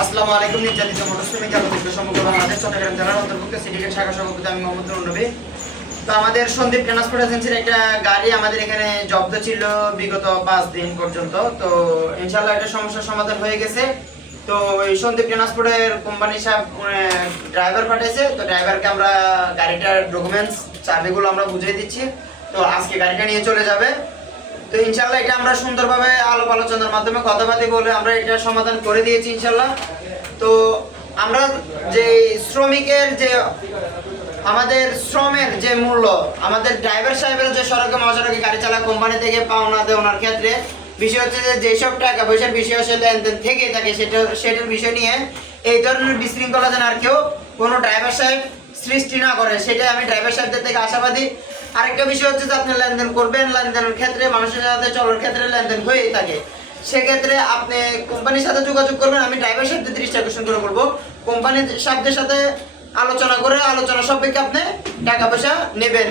আসসালামু আলাইকুম। নির্যাতিত মোটর শ্রমিক সমগ্র বাংলাদেশ চট্টগ্রাম জেলার অন্তর্ভুক্ত সিন্ডিকেট শাখা সভাপতি আমি মোহাম্মদ নবী। তো আমাদের সন্দীপ ট্রান্সপোর্ট এজেন্সির একটা গাড়ি আমাদের এখানে জব্দ ছিল বিগত 5 দিন পর্যন্ত। তো ইনশাআল্লাহ এটা সমস্যার সমাধান হয়ে গেছে। তো এই সন্দীপ ট্রান্সপোর্টের কোম্পানি সাহেব ড্রাইভার পাঠিয়েছে। তো ড্রাইভারকে আমরা গাড়িটার ডকুমেন্টস চাবিগুলো আমরা বুঝিয়ে দিচ্ছি। তো আজকে গাড়িটা নিয়ে চলে যাবে। তো ইনশাআল্লাহ এটা আমরা সুন্দরভাবে আলাপ আলোচনার মাধ্যমে কথাবার্তা বলে আমরা এটা সমাধান করে দিয়েছি ইনশাআল্লাহ। তো আমরা যে শ্রমিকের যে আমাদের শ্রমের যে মূল্য, আমাদের ড্রাইভার সাহেবের যে সড়কে মহাসড়কে গাড়ি চালা কোম্পানি থেকে পাওনা দেওয়ার ক্ষেত্রে বিষয় হচ্ছে যে যেসব টাকা পয়সার বিষয় আসলে লেনদেন থেকে থাকে সেটার বিষয় নিয়ে এই ধরনের বিশৃঙ্খলা যেন আর কেউ কোনো ড্রাইভার সাহেব সৃষ্টি না করে, সেটাই আমি ড্রাইভার সাহেবদের থেকে আশাবাদী। আরেকটা বিষয় হচ্ছে যে আপনি লেনদেন করবেন, লেনদেনের ক্ষেত্রে মানুষের সাথে চলার ক্ষেত্রে লেনদেন হয়েই থাকে, সেক্ষেত্রে আপনি কোম্পানির সাথে যোগাযোগ করবেন। আমি ড্রাইভার সাহেবদের দৃষ্টি আকর্ষণ করে বলবো, কোম্পানির সাহেবদের সাথে আলোচনা করে আলোচনা সাপেক্ষে আপনি টাকা পয়সা নেবেন।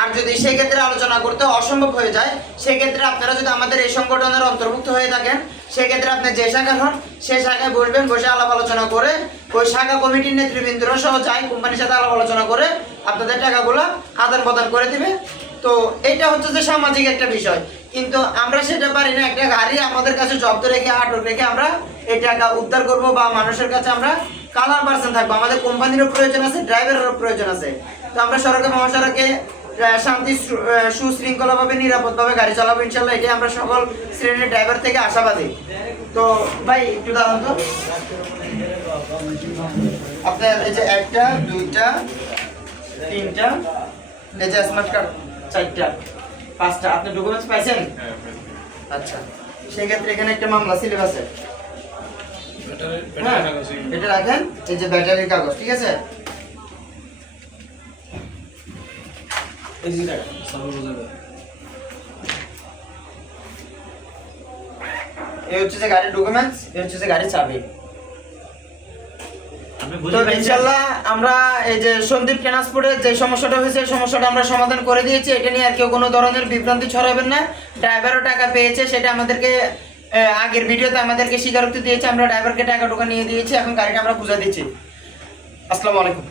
আর যদি সেক্ষেত্রে আলোচনা করতে অসম্ভব হয়ে যায়, সেক্ষেত্রে আপনারা যদি আমাদের এই সংগঠনের অন্তর্ভুক্ত হয়ে থাকেন, সেক্ষেত্রে আপনি যে শাখা হন সেই শাখায় বলবেন, বসে আলাপ আলোচনা করে ওই শাখা কমিটির নেতৃবৃন্দরা সহ যাই কোম্পানির সাথে আলাপ আলোচনা করে আপনাদের টাকাগুলো আদান প্রদান করে দিবে। তো এটা হচ্ছে যে সামাজিক একটা বিষয়, কিন্তু আমরা সেটা পারি না। একটা গাড়ি আমাদের কাছে জব্দ রেখে আটক রেখে আমরা এই টাকা উদ্ধার করব বা মানুষের কাছে আমরা কালার পার্সন থাকবো। আমাদের কোম্পানিরও প্রয়োজন আছে, ড্রাইভারেরও প্রয়োজন আছে। তো আমরা সড়কে মহাসড়কে শান্তি সুশৃঙ্খলাভাবে নিরাপদভাবে গাড়ি চালাবো ইনশাল্লাহ, এটাই আমরা সকল শ্রেণীর ড্রাইভার থেকে আশাবাদী। তো ভাই একটু দাঁড়ান তো, আপনার এই যে 1টা 2টা 3টা এই যে স্মার্ট কার্ড 4টা 5টা আপনি ডকুমেন্টস পাইছেন? আচ্ছা, সেক্ষেত্রে এখানে একটা মামলা সিলেবাস আছে, এটা রাখেন। এই যে ব্যাটারির কাগজ, ঠিক আছে? এই হচ্ছে যে গাড়ির ডকুমেন্টস, এই হচ্ছে যে গাড়ির চাবি। তো ইনশাআল্লাহ আমরা এই যে সন্দীপ ট্রান্সপোর্টের যে সমস্যাটা হয়েছে সমস্যাটা আমরা সমাধান করে দিয়েছি। এটা নিয়ে আর কেউ কোনো ধরনের বিভ্রান্তি ছড়াবেন না। ড্রাইভারও টাকা পেয়েছে, সেটা আমাদেরকে আগের ভিডিওতে আমাদেরকে স্বীকারোক্তি দিয়েছে। আমরা ড্রাইভারকে টাকা টোকা নিয়ে দিয়েছি, এখন গাড়িটা আমরা বুঝা দিচ্ছি। আসসালামু আলাইকুম।